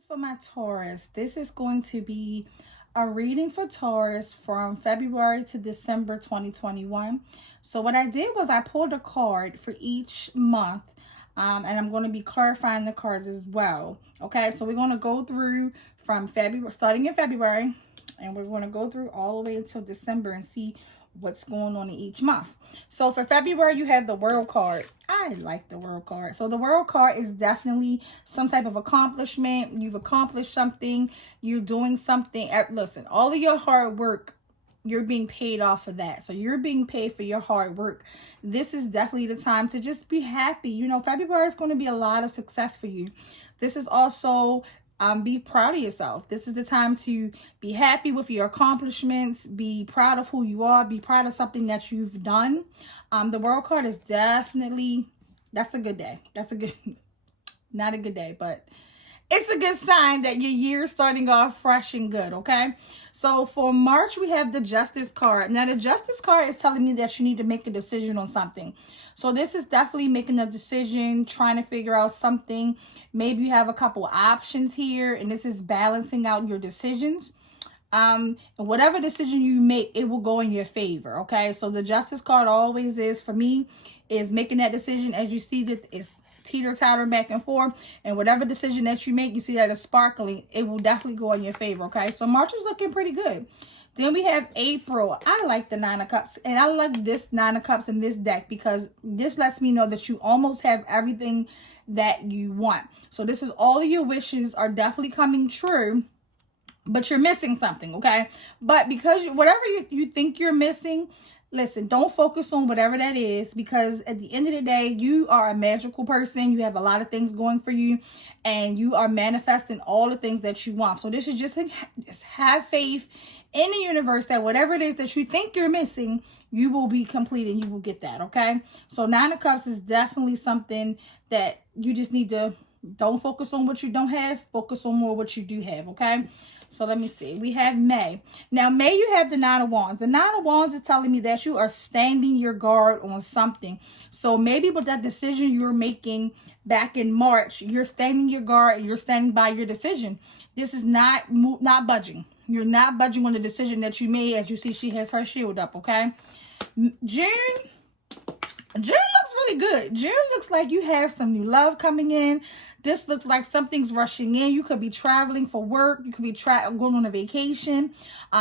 is for my Taurus. This is going to be a reading for Taurus from February to December 2021. So what I did was I pulled a card for each month, and I'm going to be clarifying the cards as well. Okay, so we're going to go through from February, starting in February, and we're going to go through all the way until December and see what's going on in each month. So for February, you have the World card. I like the World card. So the World card is definitely some type of accomplishment. You've accomplished something. You're doing something. Listen, all of your hard work, you're being paid off for that. So you're being paid for your hard work. This is definitely the time to just be happy. You know, February is going to be a lot of success for you. This is also be proud of yourself. This is the time to be happy with your accomplishments. Be proud of who you are. Be proud of something that you've done. The World card is definitely, that's a good day. That's a good, not a good day, but it's a good sign that your year is starting off fresh and good, okay? So for March, we have the Justice card. Now, the Justice card is telling me that you need to make a decision on something. So this is definitely making a decision, trying to figure out something. Maybe you have a couple options here, and this is balancing out your decisions. And whatever decision you make, it will go in your favor, okay? So the Justice card always is, for me, is making that decision. As you see, that is teeter-totter back and forth, and whatever decision that you make, you see that it's sparkling, it will definitely go in your favor. Okay, so March is looking pretty good. Then we have April. I like the Nine of Cups, and I like this Nine of Cups in this deck because this lets me know that you almost have everything that you want. So this is all of your wishes are definitely coming true, but you're missing something. Okay, but because whatever you think you're missing, listen, don't focus on whatever that is, because at the end of the day, you are a magical person. You have a lot of things going for you, and you are manifesting all the things that you want. So this is just have faith in the universe that whatever it is that you think you're missing, you will be complete and you will get that, okay? So Nine of Cups is definitely something that you just need to, don't focus on what you don't have, focus on more what you do have, okay? So let me see. We have May. Now, May, you have the Nine of Wands. The Nine of Wands is telling me that you are standing your guard on something. So maybe with that decision you were making back in March, you're standing your guard. You're standing by your decision. This is not budging. You're not budging on the decision that you made. As you see, she has her shield up, okay? June looks really good. June looks like you have some new love coming in. This looks like something's rushing in. You could be traveling for work. You could be going on a vacation.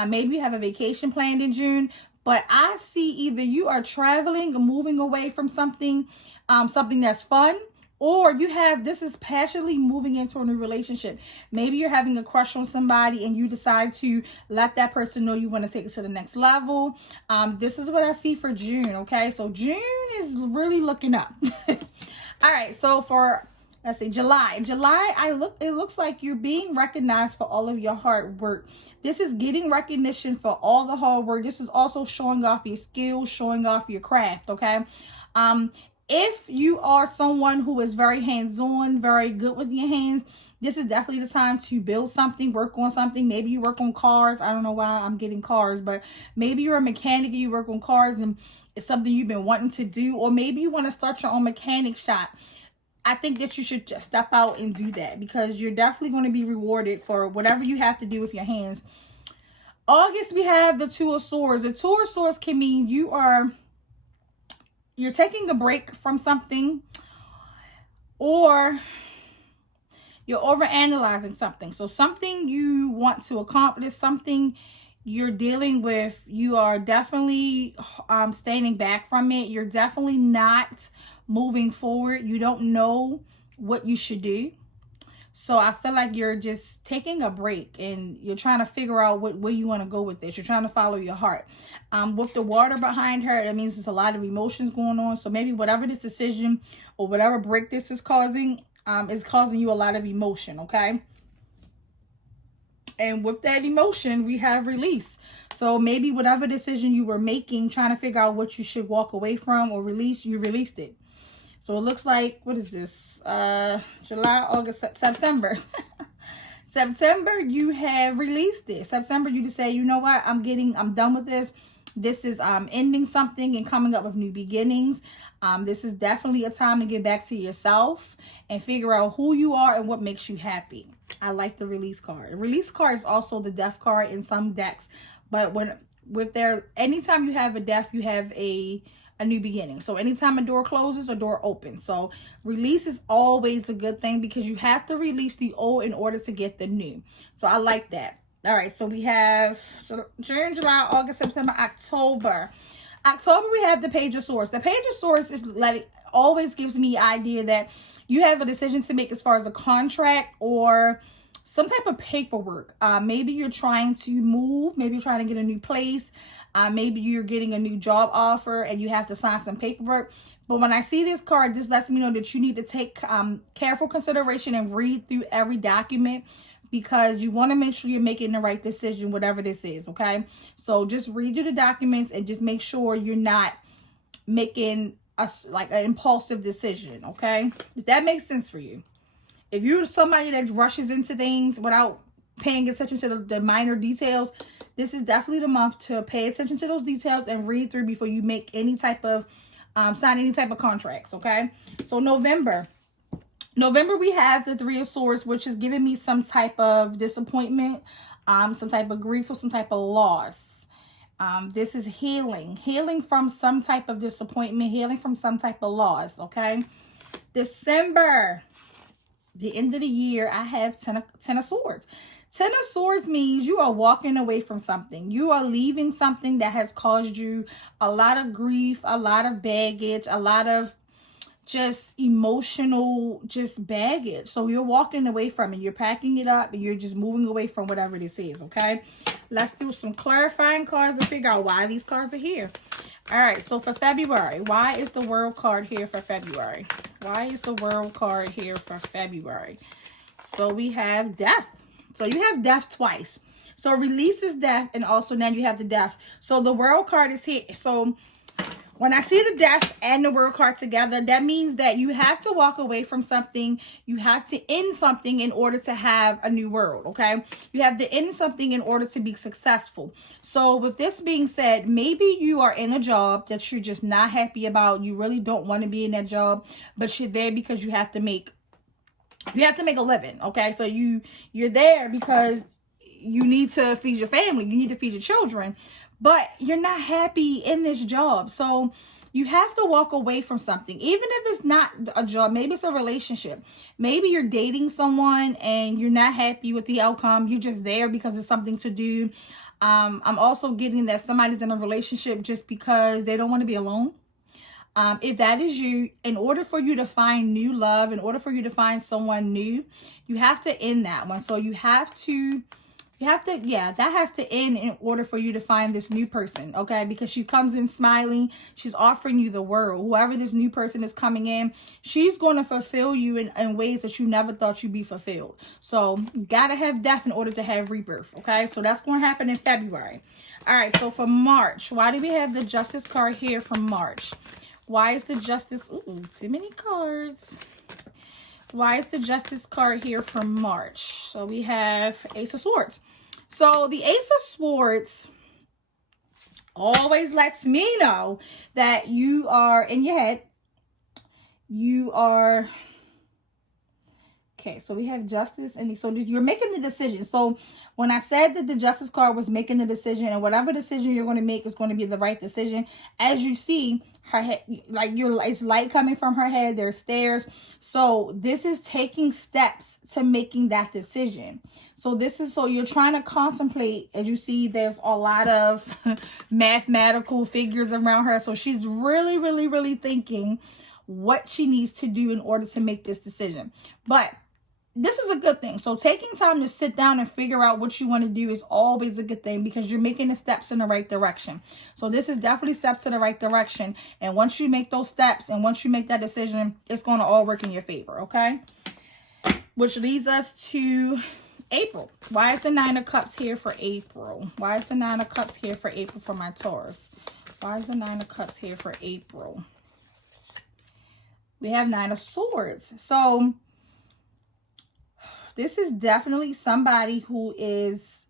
Maybe you have a vacation planned in June. But I see either you are traveling or moving away from something, something that's fun, or this is passionately moving into a new relationship. Maybe you're having a crush on somebody and you decide to let that person know you want to take it to the next level. This is what I see for June, okay? So June is really looking up. All right, so for, let's see, July. It looks like you're being recognized for all of your hard work. This is getting recognition for all the hard work. This is also showing off your skills, showing off your craft, okay? If you are someone who is very hands-on, very good with your hands, this is definitely the time to build something, work on something. Maybe you work on cars. I don't know why I'm getting cars, but maybe you're a mechanic and you work on cars and it's something you've been wanting to do, or maybe you want to start your own mechanic shop. I think that you should just step out and do that, because you're definitely going to be rewarded for whatever you have to do with your hands. August, we have the Two of Swords. The Two of Swords can mean you're taking a break from something, or you're overanalyzing something. So something you want to accomplish, something you're dealing with, you are definitely standing back from it. You're definitely not moving forward. You don't know what you should do. So I feel like you're just taking a break and you're trying to figure out where you want to go with this. You're trying to follow your heart. With the water behind her, that means there's a lot of emotions going on. So maybe whatever this decision or whatever break this is causing you a lot of emotion, okay? And with that emotion, we have release. So maybe whatever decision you were making, trying to figure out what you should walk away from or release, you released it. So it looks like, what is this? July, August, September. September, you have released it. September, you just say, you know what? I'm done with this. This is ending something and coming up with new beginnings. This is definitely a time to get back to yourself and figure out who you are and what makes you happy. I like the release card. The release card is also the death card in some decks. But anytime you have a death, you have a new beginning. So anytime a door closes, a door opens. So release is always a good thing because you have to release the old in order to get the new. So I like that. All right, so we have June, July, August, September, October. October, we have the Page of Swords. The Page of Swords is always gives me the idea that you have a decision to make as far as a contract or some type of paperwork. Maybe you're trying to move. Maybe you're trying to get a new place. Maybe you're getting a new job offer and you have to sign some paperwork. But when I see this card, this lets me know that you need to take careful consideration and read through every document, because you want to make sure you're making the right decision, whatever this is, okay? So just read through the documents and just make sure you're not making an impulsive decision, okay? If that makes sense for you. If you're somebody that rushes into things without paying attention to the minor details, this is definitely the month to pay attention to those details and read through before you make any type of, sign any type of contracts, okay? So November, we have the Three of Swords, which is giving me some type of disappointment, some type of grief or some type of loss. This is healing from some type of disappointment, healing from some type of loss, okay? December, the end of the year, I have Ten of Swords. Ten of Swords means you are walking away from something. You are leaving something that has caused you a lot of grief, a lot of baggage, a lot of just emotional baggage. So you're walking away from it. You're packing it up and you're just moving away from whatever this is, okay? Let's do some clarifying cards to figure out why these cards are here. All right, so for February, why is the World card here for February? Why is the World card here for February? So we have death. So you have death twice. So release is death, and also now you have the death. So the World card is here. So when I see the death and the World card together, that means that you have to walk away from something. You have to end something in order to have a new world, okay? You have to end something in order to be successful. So with this being said, maybe you are in a job that you're just not happy about. You really don't want to be in that job, but you're there because you have to make a living, okay? So you're there because you need to feed your family. You need to feed your children. But you're not happy in this job. So you have to walk away from something. Even if it's not a job, maybe it's a relationship. Maybe you're dating someone and you're not happy with the outcome. You're just there because it's something to do. I'm also getting that somebody's in a relationship just because they don't want to be alone. If that is you, in order for you to find new love, in order for you to find someone new, you have to end that one. So that has to end in order for you to find this new person, okay? Because she comes in smiling. She's offering you the world. Whoever this new person is coming in, she's going to fulfill you in ways that you never thought you'd be fulfilled. So you got to have death in order to have rebirth, okay? So that's going to happen in February. All right, so for March, why do we have the Justice card here for March? Why is the Justice... Ooh, too many cards. Why is the Justice card here for March? So we have Ace of Swords. So the Ace of Swords always lets me know that you are in your head. You are... Okay, so we have Justice, and so you're making the decision. So when I said that the Justice card was making the decision, and whatever decision you're going to make is going to be the right decision, as you see, her head, it's light coming from her head. There's stairs. So this is taking steps to making that decision. So you're trying to contemplate. As you see, there's a lot of mathematical figures around her. So she's really, really, really thinking what she needs to do in order to make this decision. But this is a good thing. So taking time to sit down and figure out what you want to do is always a good thing, because you're making the steps in the right direction. So this is definitely steps in the right direction. And once you make those steps and once you make that decision, it's going to all work in your favor, okay? Which leads us to April. Why is the Nine of Cups here for April? Why is the Nine of Cups here for April for my Taurus? Why is the Nine of Cups here for April? We have Nine of Swords. So this is definitely somebody who is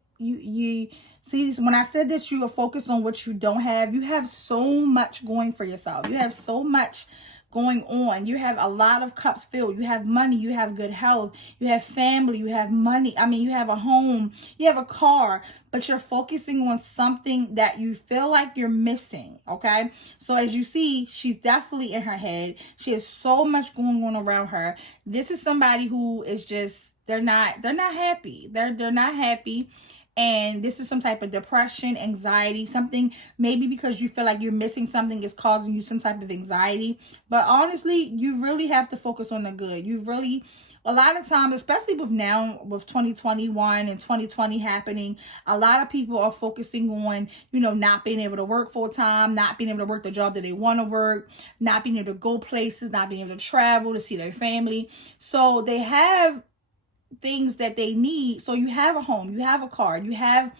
See, when I said that you are focused on what you don't have, you have so much going for yourself. You have so much going on. You have a lot of cups filled. You have money, you have good health, you have family, you have money. I mean, you have a home, you have a car, but you're focusing on something that you feel like you're missing. Okay. So as you see, she's definitely in her head. She has so much going on around her. This is somebody who is just, they're not happy. They're not happy. And this is some type of depression, anxiety, something maybe because you feel like you're missing something is causing you some type of anxiety. But honestly, you really have to focus on the good. You really, a lot of times, especially with now, with 2021 and 2020 happening, a lot of people are focusing on, not being able to work full time, not being able to work the job that they want to work, not being able to go places, not being able to travel to see their family. So they have things that they need. So you have a home, you have a car, you have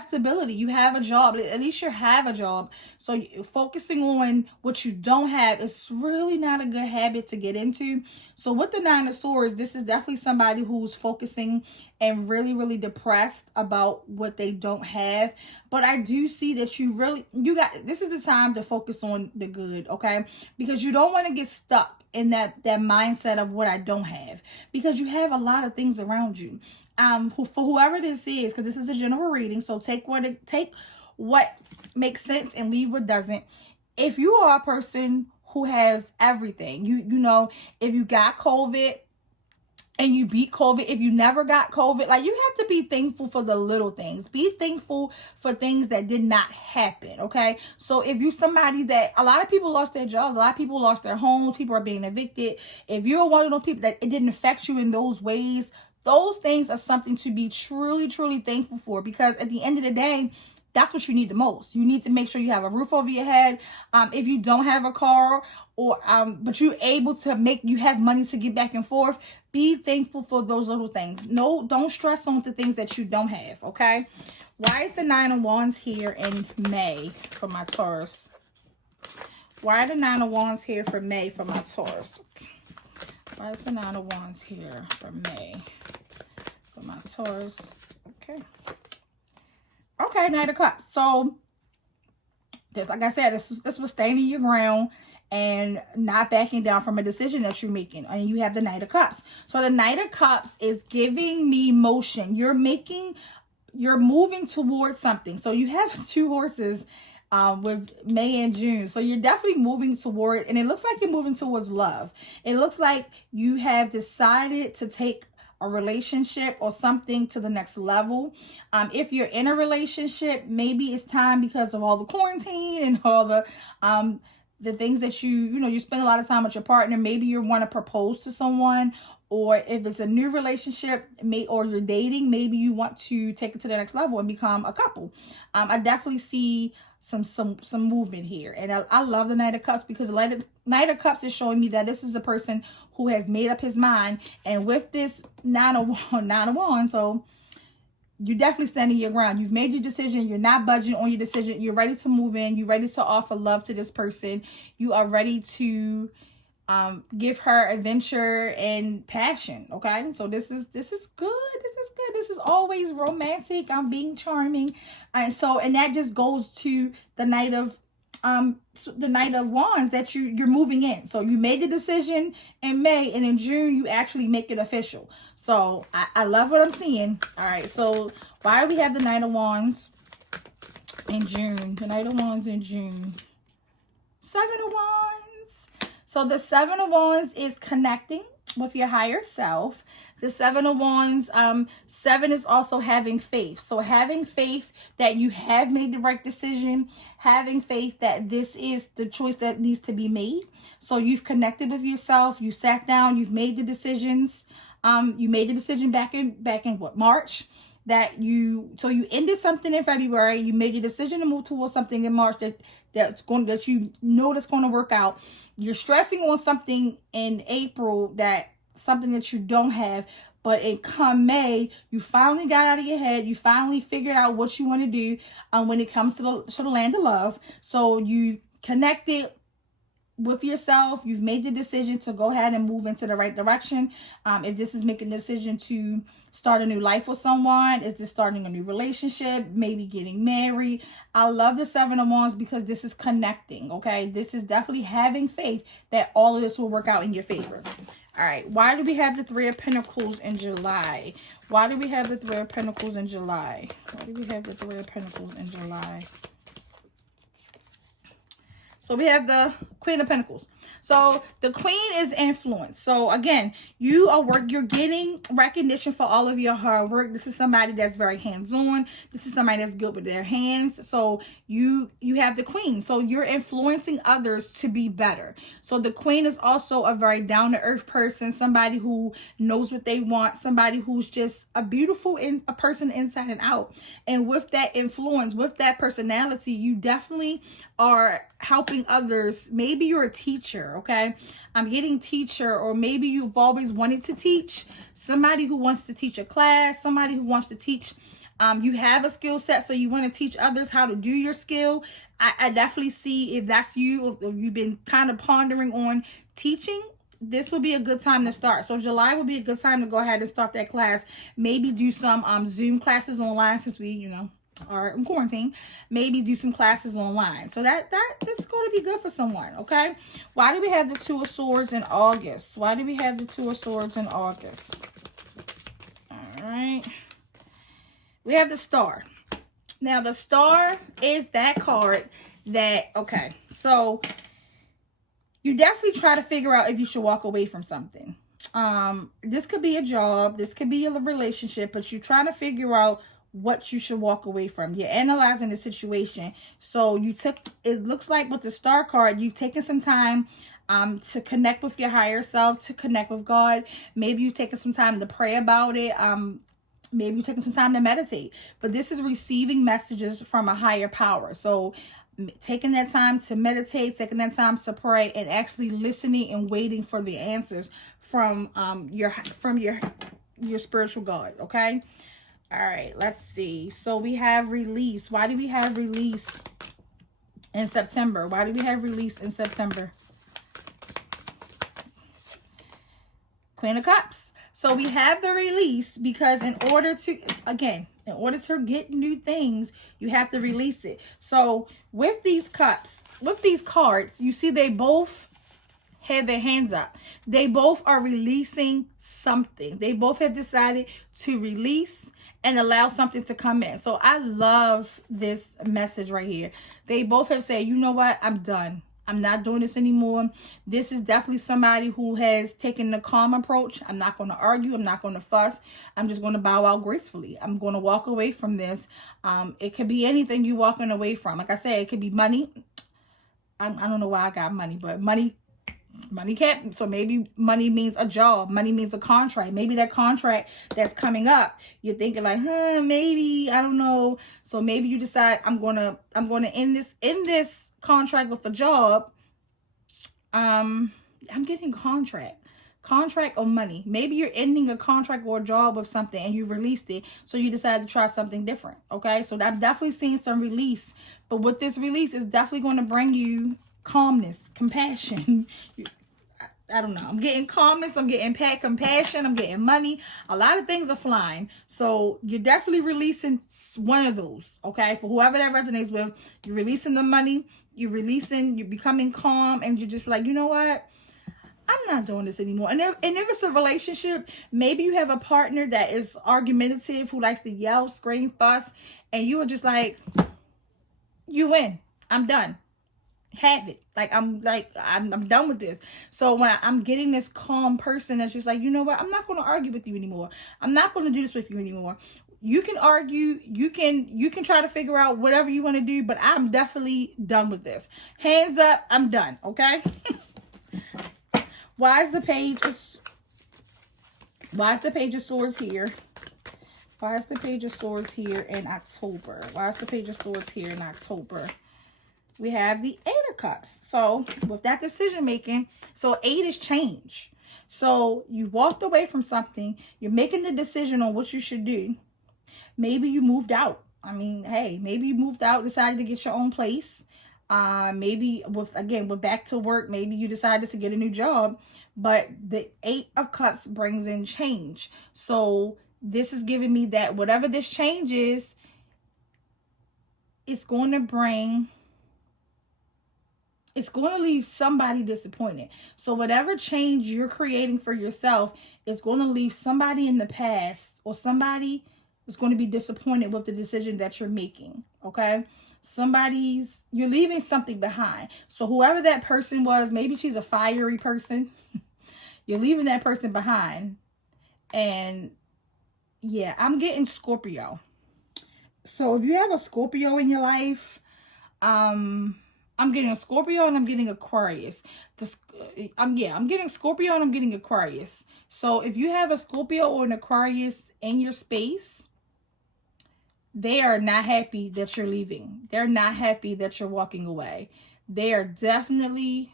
stability, you have a job. At least you have a job. So focusing on what you don't have is really not a good habit to get into. So with the Nine of Swords, this is definitely somebody who's focusing and really, really depressed about what they don't have. But I do see that this is the time to focus on the good, okay? Because you don't want to get stuck in that mindset of what I don't have, because you have a lot of things around you. For whoever this is, because this is a general reading, so take what makes sense and leave what doesn't. If you are a person who has everything, if you got COVID and you beat COVID, if you never got COVID, like, you have to be thankful for the little things. Be thankful for things that did not happen, okay? So if you're somebody that, a lot of people lost their jobs, a lot of people lost their homes, people are being evicted. If you're one of those people that it didn't affect you in those ways, those things are something to be truly, truly thankful for, because at the end of the day, that's what you need the most. You need to make sure you have a roof over your head. If you don't have a car, or but you're able to you have money to get back and forth, be thankful for those little things. No, don't stress on the things that you don't have, okay? Why is the Nine of Wands here in May for my Taurus? Why are the Nine of Wands here for May for my Taurus? Why is the Nine of Wands here for May for my Taurus? Okay, Knight of Cups. So, like I said, this was standing your ground and not backing down from a decision that you're making. And you have the Knight of Cups. So the Knight of Cups is giving me motion. You're moving towards something. So you have two horses with May and June. So you're definitely moving toward, and it looks like you're moving towards love. It looks like you have decided to take a relationship or something to the next level. If you're in a relationship, maybe it's time, because of all the quarantine and all the things that you spend a lot of time with your partner. Maybe you want to propose to someone, or if it's a new relationship, or you're dating, maybe you want to take it to the next level and become a couple. I definitely see some movement here, and I love the Knight of Cups, because the Knight of Cups is showing me that this is a person who has made up his mind. And with this Nine of Wands, so you're definitely standing your ground. You've made your decision. You're not budging on your decision. You're ready to move in. You're ready to offer love to this person. You are ready to give her adventure and passion. Okay, so this is good. This is good. This is always romantic. I'm being charming, and that just goes to the Knight of Wands, that you're moving in. So you made the decision in May, and in June you actually make it official. So I love what I'm seeing. All right, so why do we have the Knight of Wands in June? The Knight of Wands in June. Seven of Wands. So the Seven of Wands is connecting with your higher self. The Seven of Wands, 7 is also having faith. So having faith that you have made the right decision, having faith that this is the choice that needs to be made. So you've connected with yourself, you sat down, you've made the decisions. You made the decision back in what, March, that you ended something in February. You made your decision to move towards something in March that that's going to work out. You're stressing on something in April, something that you don't have, but in come May, you finally got out of your head. You finally figured out what you want to do when it comes to the land of love. So you connected with yourself. You've made the decision to go ahead and move into the right direction. If this is making a decision to start a new life with someone, is this starting a new relationship, maybe getting married? I love the Seven of Wands because this is connecting, okay? This is definitely having faith that all of this will work out in your favor. All right, why do we have the Three of Pentacles in July? Why do we have the Three of Pentacles in July? Why do we have the Three of Pentacles in July? So we have the Queen of Pentacles. So the Queen is influence. So again, you're getting recognition for all of your hard work. This is somebody that's very hands-on. This is somebody that's good with their hands. So you have the Queen. So you're influencing others to be better. So the Queen is also a very down-to-earth person, somebody who knows what they want, somebody who's just a beautiful a person inside and out. And with that influence, with that personality, you definitely are helping others. Maybe you're a teacher, okay? I'm getting teacher, or maybe you've always wanted to teach. Somebody who wants to teach a class, somebody who wants to teach. You have a skill set, so you want to teach others how to do your skill. I definitely see, if that's you, if you've been kind of pondering on teaching, this will be a good time to start. So July will be a good time to go ahead and start that class. Maybe do some Zoom classes online, since we, are in quarantine. Maybe do some classes online. So that's going to be good for someone, okay? Why do we have the Two of Swords in August? Why do we have the Two of Swords in August? All right. We have the Star. Now, the Star is that card that, okay, so you definitely try to figure out if you should walk away from something. This could be a job. This could be a relationship, but you're trying to figure out what you should walk away from. You're analyzing the situation. So it looks like with the Star card, you've taken some time to connect with your higher self, to connect with God. Maybe you've taken some time to pray about it. Maybe you've taken some time to meditate. But this is receiving messages from a higher power. So taking that time to meditate, taking that time to pray, and actually listening and waiting for the answers from your spiritual God, okay? All right, let's see. So we have release. Why do we have release in September? Why do we have release in September? Queen of Cups. So we have the release because in order to get new things, you have to release it. So with these cups, with these cards, you see they both have their hands up. They both are releasing something. They both have decided to release and allow something to come in. So I love this message right here. They both have said, you know what? I'm done. I'm not doing this anymore. This is definitely somebody who has taken the calm approach. I'm not going to argue. I'm not going to fuss. I'm just going to bow out gracefully. I'm going to walk away from this. It could be anything you're walking away from. Like I said, it could be money. I don't know why I got money, but money can't. So maybe money means a job. Money means a contract. Maybe that contract that's coming up, you're thinking like, maybe, I don't know. So maybe you decide I'm gonna end this contract with a job. I'm getting contract or money. Maybe you're ending a contract or a job of something and you've released it, so you decide to try something different. Okay, so I'm definitely seeing some release, but with this release, it's definitely going to bring you calmness, compassion. I don't know. I'm getting calmness. I'm getting compassion. I'm getting money. A lot of things are flying. So you're definitely releasing one of those. Okay. For whoever that resonates with, you're releasing the money. You're becoming calm, and you're just like, you know what? I'm not doing this anymore. And if it's a relationship, maybe you have a partner that is argumentative, who likes to yell, scream, fuss, and you are just like, you win. I'm done. Have it. I'm done with this. So when I'm getting this calm person that's just like, you know what? I'm not going to argue with you anymore. I'm not going to do this with you anymore. You can argue. You can try to figure out whatever you want to do, but I'm definitely done with this. Hands up. I'm done. Okay. Why is the Page of Swords here? Why is the Page of Swords here in October? Why is the Page of Swords here in October? We have the Eight of Cups. So with that decision making, so 8 is change. So you walked away from something. You're making the decision on what you should do. Maybe you moved out. I mean, hey, maybe you moved out, decided to get your own place. Maybe with back to work, maybe you decided to get a new job, but the 8 of Cups brings in change. So this is giving me that whatever this change is, it's going to leave somebody disappointed. So whatever change you're creating for yourself, it's going to leave somebody in the past, or somebody is going to be disappointed with the decision that you're making. Okay. You're leaving something behind. So whoever that person was, maybe she's a fiery person. You're leaving that person behind. And yeah, I'm getting Scorpio. So if you have a Scorpio in your life, I'm getting a Scorpio and I'm getting Aquarius. I'm getting Scorpio and I'm getting Aquarius. So if you have a Scorpio or an Aquarius in your space, they are not happy that you're leaving. They're not happy that you're walking away. They are definitely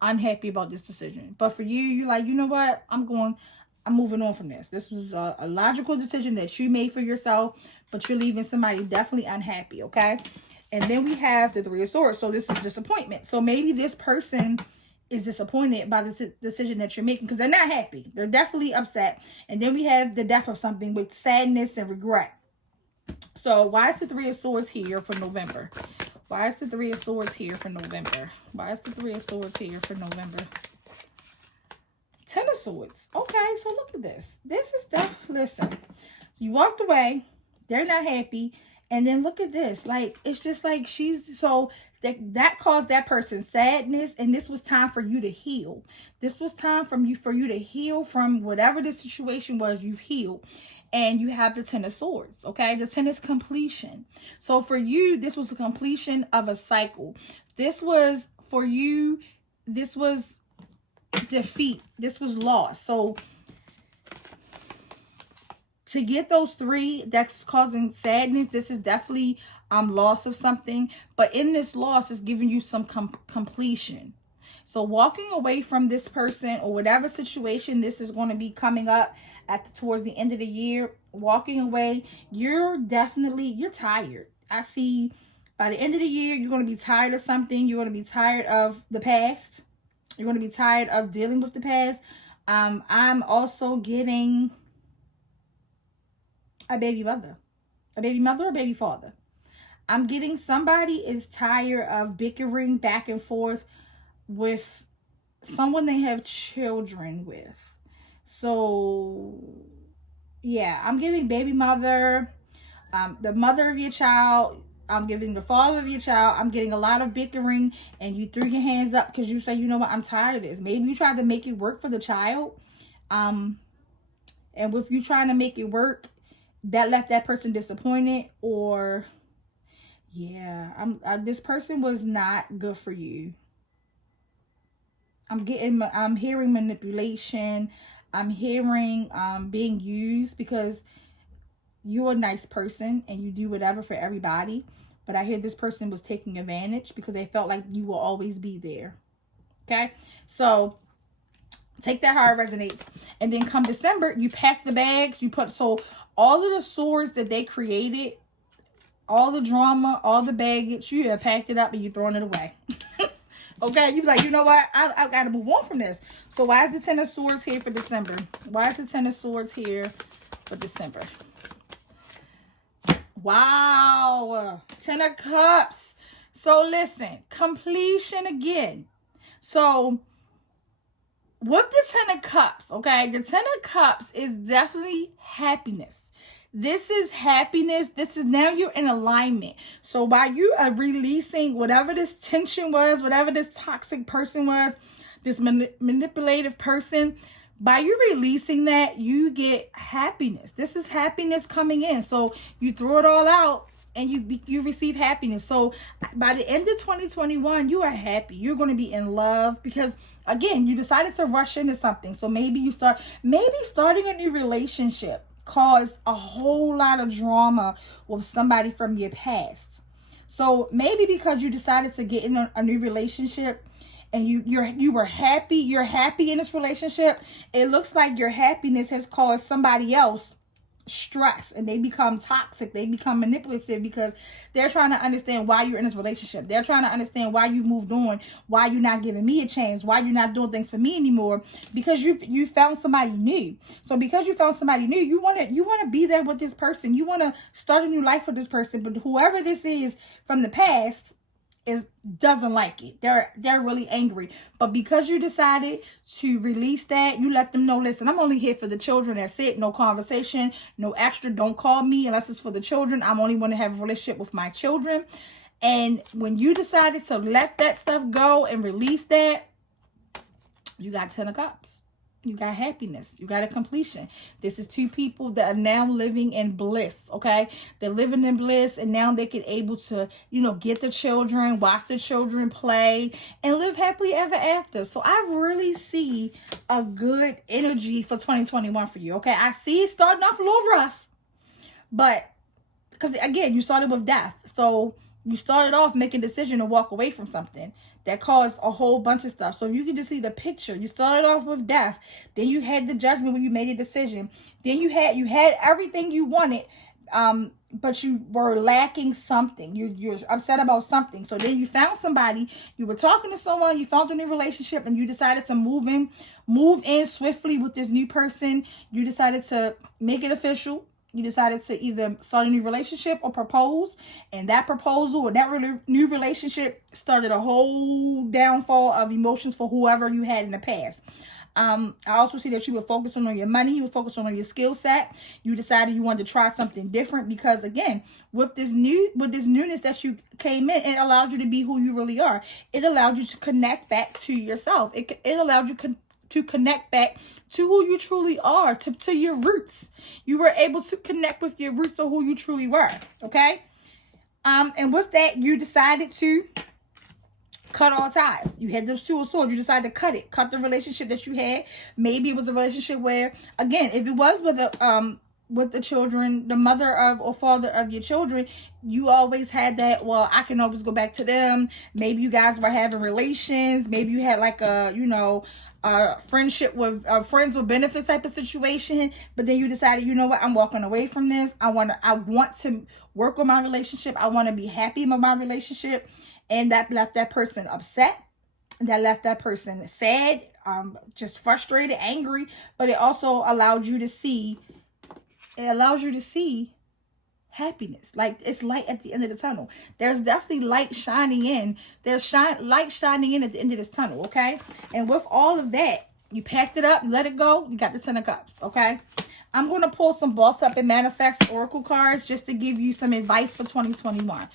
unhappy about this decision. But for you, you're like, you know what? I'm moving on from this. This was a logical decision that you made for yourself, but you're leaving somebody definitely unhappy, okay? And then we have the 3 of Swords. So this is disappointment. So maybe this person is disappointed by the decision that you're making because they're not happy. They're definitely upset. And then we have the death of something with sadness and regret. So why is the 3 of Swords here for November? Why is the 3 of Swords here for November? Why is the 3 of Swords here for November? 10 of Swords. Okay, so look at this. This is listen. So you walked away. They're not happy. And then look at this. Like, it's just like that caused that person sadness. And this was time for you to heal. This was time for you to heal from whatever the situation was. You've healed. And you have the 10 of Swords, okay? The 10 is completion. So for you, this was the completion of a cycle. This was, for you, this was defeat. This was loss. So to get those 3 that's causing sadness, this is definitely loss of something. But in this loss, it's giving you some completion. So walking away from this person or whatever situation this is going to be coming up towards the end of the year, walking away, you're tired. I see by the end of the year, you're going to be tired of something. You're going to be tired of the past. You're going to be tired of dealing with the past. I'm also getting a baby mother, or baby father. I'm getting somebody is tired of bickering back and forth with someone they have children with. So yeah, I'm giving baby mother, the mother of your child. I'm giving the father of your child. I'm getting a lot of bickering, and you threw your hands up because you say, you know what, I'm tired of this. Maybe you tried to make it work for the child, and with you trying to make it work, that left that person disappointed. Or yeah, this person was not good for you. I'm hearing manipulation. I'm hearing being used, because you're a nice person and you do whatever for everybody. But I hear this person was taking advantage because they felt like you will always be there. Okay? So take that how it resonates. And then come December, you pack the bags. So all of the swords that they created, all the drama, all the baggage, you have packed it up and you're throwing it away. Okay, you're like, you know what? I got to move on from this. So why is the 10 of Swords here for December? Why is the 10 of Swords here for December? Wow. 10 of Cups. So listen, completion again. So with the 10 of Cups, okay, the 10 of Cups is definitely happiness. This is happiness. This is now you're in alignment. So while you are releasing whatever this tension was, whatever this toxic person was, this manipulative person, by you releasing that, you get happiness. This is happiness coming in. So you throw it all out and you receive happiness. So by the end of 2021, you are happy. You're going to be in love because, again, you decided to rush into something. So maybe starting a new relationship caused a whole lot of drama with somebody from your past. So maybe because you decided to get in a new relationship and you were happy, you're happy in this relationship, it looks like your happiness has caused somebody else stress and they become toxic, they become manipulative, because they're trying to understand why you're in this relationship. They're trying to understand why you moved on, why you're not giving me a chance, why you're not doing things for me anymore, because you found somebody new. So because you found somebody new, you want to be there with this person. You want to start a new life with this person. But whoever this is from the past doesn't like it. They're really angry. But because you decided to release that, you let them know, listen, I'm only here for the children. That's it. No conversation, no extra. Don't call me unless it's for the children. I'm only want to have a relationship with my children. And when you decided to let that stuff go and release that, you got 10 of Cups. You got happiness. You got a completion. This is two people that are now living in bliss, okay? They're living in bliss, and now they can able to, get the children, watch the children play, and live happily ever after. So I really see a good energy for 2021 for you, okay? I see it starting off a little rough, but because, again, you started with death. So you started off making a decision to walk away from something that caused a whole bunch of stuff. So you can just see the picture. You started off with death. Then you had the judgment when you made a decision. Then you had everything you wanted, but you were lacking something. You're upset about something. So then you found somebody. You were talking to someone. You found a new relationship, and you decided to move in swiftly with this new person. You decided to make it official. You decided to either start a new relationship or propose. And that proposal or that new relationship started a whole downfall of emotions for whoever you had in the past. I also see that you were focusing on your money. You were focusing on your skill set. You decided you wanted to try something different because, again, with this newness that you came in, it allowed you to be who you really are. It allowed you to connect back to yourself. It allowed you to connect back to who you truly are, to your roots. You were able to connect with your roots of who you truly were, okay? And with that, you decided to cut all ties. You had those two of swords. You decided to cut the relationship that you had. Maybe it was a relationship where, again, if it was with the children, the mother of or father of your children, you always had that, well, I can always go back to them. Maybe you guys were having relations. Maybe you had like a friendship with friends with benefits type of situation. But then you decided, you know what, I'm walking away from this. I want to work on my relationship. I want to be happy with my relationship. And that left that person upset. That left that person sad, just frustrated, angry. But it also allowed you to see. It allows you to see happiness. Like, it's light at the end of the tunnel. There's definitely light shining in. Light shining in at the end of this tunnel, okay? And with all of that, you packed it up, let it go. You got the 10 of Cups, okay? I'm going to pull some Boss Up and Manifest Oracle cards just to give you some advice for 2021.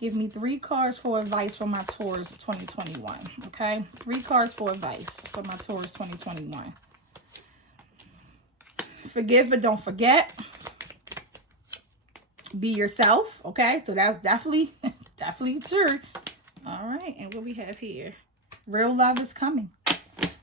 Give me 3 cards for advice for my Taurus 2021, okay? 3 cards for advice for my Taurus 2021. Forgive but don't forget. Be yourself, okay? So that's definitely true. All right, and what we have here. Real love is coming.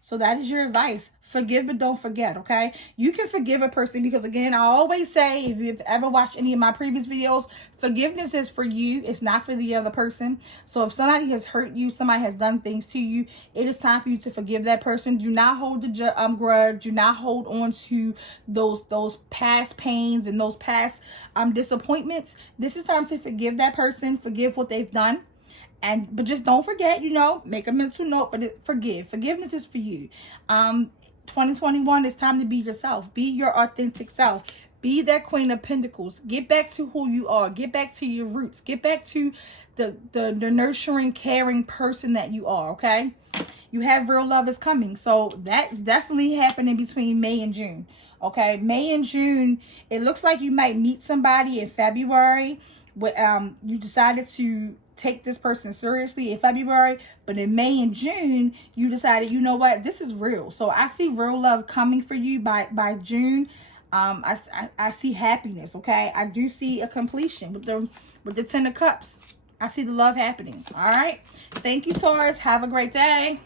So that is your advice. Forgive but don't forget, okay? You can forgive a person because, again, I always say, if you've ever watched any of my previous videos, forgiveness is for you. It's not for the other person. So if somebody has hurt you, somebody has done things to you, it is time for you to forgive that person. Do not hold the grudge. Do not hold on to those past pains and those past disappointments. This is time to forgive that person. Forgive what they've done. But just don't forget, make a mental note, but forgiveness is for you. 2021 is time to be yourself. Be your authentic self. Be that Queen of Pentacles. Get back to who you are. Get back to your roots. Get back to the nurturing, caring person that you are, okay? You have real love is coming. So that's definitely happening between May and June. Okay, May and June, it looks like you might meet somebody in February. You decided to take this person seriously in February, but in May and June, you decided, you know what, this is real. So I see real love coming for you by June. I see happiness, okay? I do see a completion with the 10 of Cups. I see the love happening. All right. Thank you, Taurus. Have a great day.